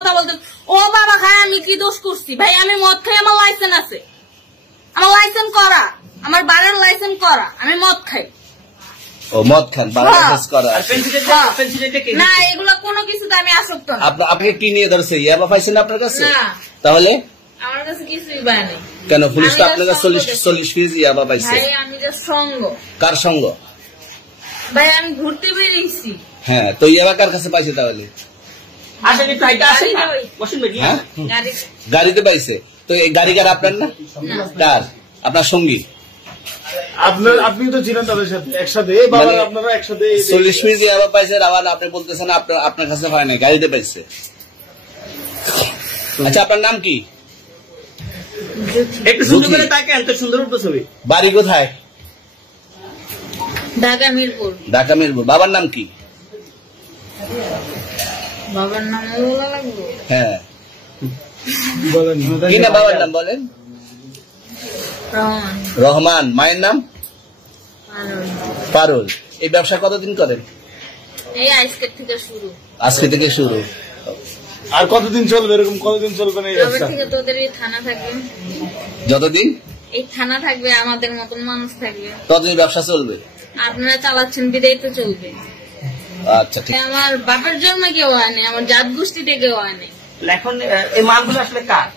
কথা বলতে ও বাবা খায় আমি কি দোষ করছি ভাই? আমি মদ খাই, আমার লাইসেন্স আছে, আমার লাইসেন্স করা, আমার বাড়ির লাইসেন্স করা, আমি মদ খাই। ও মদ খান, বাড়ির লাইসেন্স করা। না এগুলো কোনো কিছুতে আমি আসক্ত না। আপনাকে কি নিয়ে ধরছে? ইয়াবা পাইছেন আপনার কাছে? না তাহলে আমার কাছে কিছুই পায় নাই। কেন পুলিশ তো আপনার কাছে 40 কেজি ইয়াবা পাইছে? ভাই আমি যে সঙ্গ। কার সঙ্গ? ভাই আমি ঘুরতে বেরিয়েছি। হ্যাঁ, তো ইয়াবা কার কাছে পাইছে তাহলে? গাড়িতে পাইছে। তো এই গাড়ি কার? আপনার না? কার? আপনার সঙ্গী? আপনি তো ছিলেন তাদের সাথে একসাথে, আপনারা একসাথে 40 কেজি ইয়াবা পাইছে। আবার আপনি বলতেছেন আপনার কাছে হয় নাই, গাড়িতে পাইছে। আচ্ছা আপনার নাম কি? একটু সুন্দর করে তাকান তো, সুন্দর উঠবে ছবি। বাড়ি কোথায়? ঢাকা মিরপুর। ঢাকা মিরপুর। বাবার নাম কি? বাবার নাম বলা লাগবে? হ্যাঁ বলেন কি না বাবার নাম বলেন? রহমান। রহমান। মায়ের নাম? পারুল। এই ব্যবসা কতদিন করেন? এই আজকে থেকে শুরু। আজকে থেকে শুরু। আর কতদিন চলবে? এরকম কতদিন চলবে না এই তবে ব্যবসা? থেকে তোদের এই থানা থাকবে, যতদিন এই থানা থাকবে, আমাদের মতন মানুষ থাকবে, ততদিন ব্যবসা চলবে। আপনারা চালাচ্ছেন বিদায় তো চলবে। আচ্ছা ঠিক। আমার বাপের জন্ম কেউ হয় নাই, আমার জাত গোষ্ঠীতে কেউ হয় নাই। এখন এই মালগুলো আসলে কার?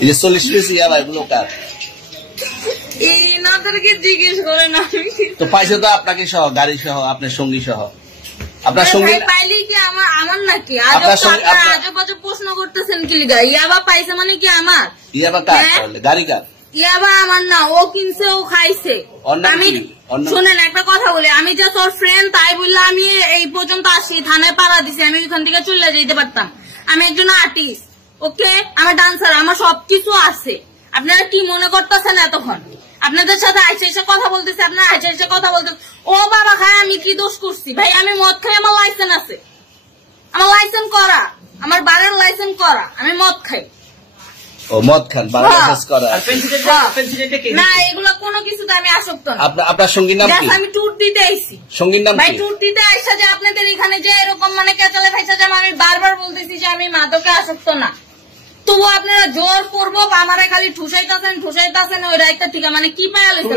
এই যে 40 কেজি ইয়াবা, এগুলো কার? এই নাদেরকে জিজ্ঞেস করেন। আমি তো পাইছে তো আপনাকে সহ, গাড়ি সহ, আপনার সঙ্গী সহ। আপনার সঙ্গী পাইলে কি আমার নাকি? আপনার সঙ্গে আজব আজব প্রশ্ন করতেছেন কি লিগা? ইয়াবা পাইছে মানে কি আমার? ইয়াবা কার তাহলে? গাড়ি কার? ইয়াবা আমার না, ও কিনছে, ও খাইছে। আমি শুনেন একটা কথা বলি, আমি যে তোর ফ্রেন্ড তাই বললে আমি এই পর্যন্ত আসি, থানায় পাড়া দিছি, আমি ওইখান থেকে চলে যেতে পারতাম। আমি একজন আর্টিস্ট, ওকে, আমার ডান্সার, আমার সবকিছু আছে। আপনারা কি মনে করতেছেন এতক্ষণ? আপনাদের সাথে আইসে এসে কথা বলতেছে, আপনারা আইসে এসে কথা বলতেছে ও বাবা খায় আমি কি দোষ করছি ভাই? আমি মদ খাই, আমার লাইসেন্স আছে, আমার লাইসেন্স করা, আমার বাড়ির লাইসেন্স করা, আমি মদ খাই। ও মদ খান, বাড়ির লাইসেন্স করা। না এগুলো কোনো কিছুতে আমি আসক্ত না। আপনার সঙ্গীর নাম কি? আমি ট্যুর দিতে আইছি। সঙ্গীর নাম ভাই কি? ট্যুর দিতে আইসা যে আপনাদের এখানে যে এরকম মানে কেচালে খাইছে, যে আমি বারবার বলতেছি যে আমি মাদকে আসক্ত না, তবু আপনারা জোর করবো আমারে খালি ঠুসাইতেছেন ওই রাইতে থেকে। মানে কি পায়া লইছে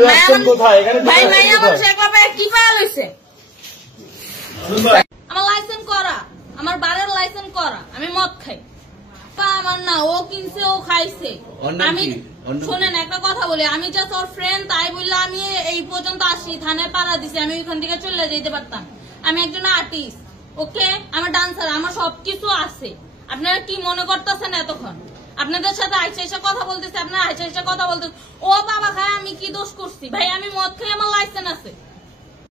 ভাই? মাইয়া মানুষ একবার কি পায়া লইছে? আমার লাইসেন্স করা, আমার বাড়ির লাইসেন্স করা, আমি মদ খাই। আমার না, ও কিনছে, ও খাইছে। আমি শোনেন একটা কথা বলি, আমি যে তোর ফ্রেন্ড তাই বললে আমি এই পর্যন্ত আসি, থানায় পাড়া দিছি, আমি ওইখান থেকে চলে যেতে পারতাম। আমি একজন আর্টিস্ট, ওকে, আমার ডান্সার, আমার সবকিছু আছে। আপনারা কি মনে করতেছেন এতক্ষণ? আপনাদের সাথে আইসে এসে কথা বলতেছে, আপনারা আইসে এসে কথা বলতেছে ও বাবা খায় আমি কি দোষ করছি ভাই? আমি মদ খাই, আমার লাইসেন্স আছে।